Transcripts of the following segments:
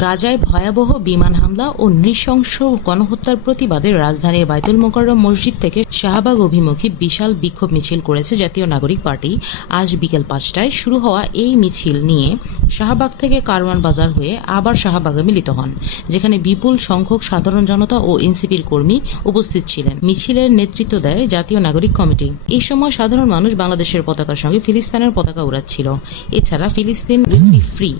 গাজায় ভয়াবহ বিমান হামলা ও নৃশংস গণহত্যার প্রতিবাদে রাজধানীর বাইতুল মোকাররম মসজিদ থেকে শাহবাগ অভিমুখী বিশাল বিক্ষোভ মিছিল করেছে জাতীয় নাগরিক পার্টি। আজ বিকেল পাঁচটায় শুরু হওয়া এই মিছিল নিয়ে শাহবাগ থেকে কারওয়ান বাজার হয়ে আবার শাহবাগে মিলিত হন, যেখানে বিপুল সংখ্যক সাধারণ জনতা ও এনসিপির কর্মী উপস্থিত ছিলেন। মিছিলের নেতৃত্ব দেয় জাতীয় নাগরিক কমিটি। এই সময় সাধারণ মানুষ বাংলাদেশের পতাকার সঙ্গে ফিলিস্তিনের পতাকা উড়াচ্ছিল। এছাড়া ফিলিস্তিন উইল বি ফ্রি।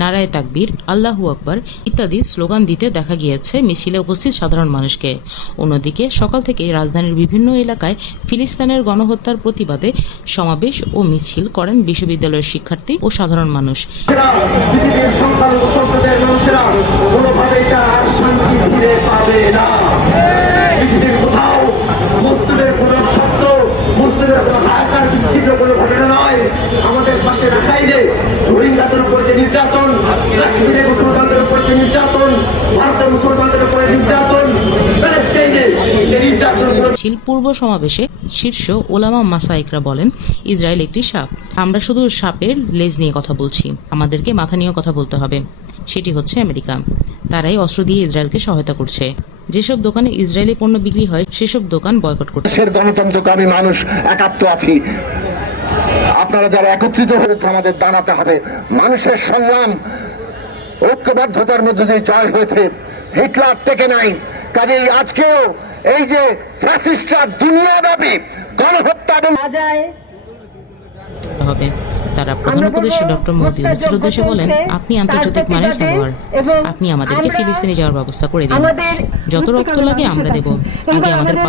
নারায় তাকবীর, আল্লাহু আকবর ইত্যাদি স্লোগান দিতে দেখা গিয়েছে মিছিলে উপস্থিত সাধারণ মানুষকে। অন্যদিকে সকাল থেকে রাজধানীর বিভিন্ন এলাকায় ফিলিস্তানের গণহত্যার প্রতিবাদে সমাবেশ ও মিছিল করেন বিশ্ববিদ্যালয়ের শিক্ষার্থী ও সাধারণ মানুষ। আমাদের পাশে রাখাইলে রোহিঙ্গাদের উপর যে নির্যাতন, কাশ্মীরে মুসলমানদের উপর যে নির্যাতন ভারতের মুসলমানদের উপরে নির্যাতন প্যালেস্টাইনে যে নির্যাতন মিছিল পূর্ব সমাবেশে শীর্ষ ওলামা মাসাইকরা বলেন, ইসরায়েল একটি সাপ। আমরা শুধু সাপের লেজ নিয়ে কথা বলছি। আমাদেরকে মাথা নিয়েও কথা বলতে হবে। সেটি হচ্ছে আমেরিকা। তারাই অস্ত্র দিয়ে ইসরায়েলকে সহায়তা করছে। যেসব দোকানে ইসরায়েলি পণ্য বিক্রি হয়, সেসব দোকান বয়কট করতে গণতন্ত্রকামী মানুষ একাত্ম আছি। আপনারা যারা একত্রিত হয়েছে আমাদের দাঁড়াতে হবে, মানুষের সংগ্রাম, ঐক্যবদ্ধতার মধ্যে দিয়ে জয় হয়েছে। হিটলার থেকে নাই। কাজেই আজকেও এই যে ফ্যাসিস্টরা দুনিয়াব্যাপী গণহত্যা হবে। তারা প্রধান উপদেষ্টা ডক্টর মোদী ইউনুসের উদ্দেশ্যে বলেন আপনি আন্তর্জাতিক মানের খেলোয়াড়। আপনি আমাদেরকে ফিলিস্তিনে যাওয়ার ব্যবস্থা করে দিন। যত রক্ত লাগে আমরা দেব। আগে আমাদের